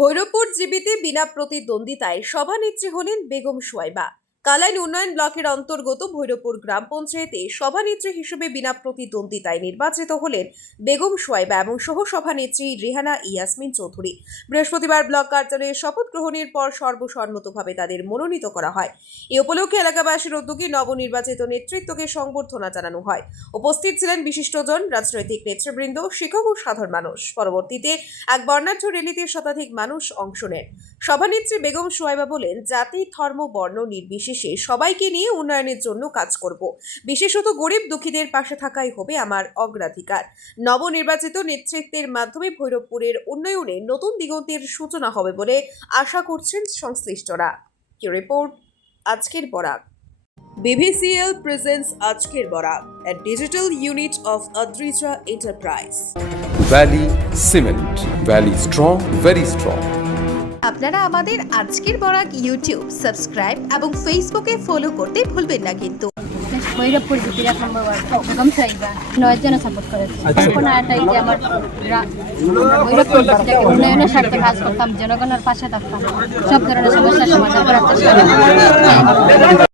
ভৈরবপুর জিবিতে বিনা প্রতিদ্বন্দ্বিতায় সভানেত্রী হলেন বেগম সোয়াইবা। কালাইন উন্নয়ন ব্লকের অন্তর্গত ভৈরবপুর গ্রাম পঞ্চায়েতে সভানেত্রী হিসেবে বিনা প্রতিদ্বন্দ্বিতায় নির্বাচিত হলেন বেগম সোয়াইবা এবং সহসভানেত্রী রেহানা ইয়াসমিন চৌধুরী। বৃহস্পতিবার ব্লক কার্যালয়ে শপথ গ্রহণের পর সর্বসম্মতভাবে তাদের মনোনীত করা হয়। এই উপলক্ষে এলাকাবাসীর উদ্যোগে নবনির্বাচিত নেতৃত্বকে সংবর্ধনা জানানো হয়। উপস্থিত ছিলেন বিশিষ্টজন, রাজনৈতিক নেতৃবৃন্দ, শিক্ষক ও সাধারণ মানুষ। পরবর্তীতে এক বর্ণাঢ্য র্যালিতে শতাধিক মানুষ অংশ নেন। সভানেত্রী বেগম সোয়াইবা বলেন, জাতি, ধর্ম, বর্ণ নির্বিশেষে সবাইকে নিয়ে উন্নয়নের জন্য কাজ করব। বিশেষত গরিব দুঃখীদের পাশে থাকাই হবে আমার অগ্রাধিকার। নবনির্বাচিত নেতৃত্বের মাধ্যমে ভৈরবপুরের উন্নয়নে নতুন দিগন্তের সূচনা হবে বলে আশা করছেন সংশ্লিষ্টরা। রিপোর্ট আজকের Barak. BVCL presents Ajker Borak, a digital unit of Adrija Enterprise. Valley Cement. Valley strong, very strong. আপনারা আমাদের আজকের বরাক ইউটিউব সাবস্ক্রাইব এবং ফেসবুকে ফলো করতে ভুলবেন না কিন্তু। ভৈরবপুর জিপির 1 নম্বর ওয়ার্ড বেগম সোয়াইবা 9 জন সাপোর্ট করেছে। এখন আটাই যে আমার ভৈরবপুর থেকে উন্নয়নের স্বার্থে কাজ করতাম, জনগণের পাশে থাকতাম, সব ধরনের সমস্যার সমাধান করার চেষ্টা করতাম।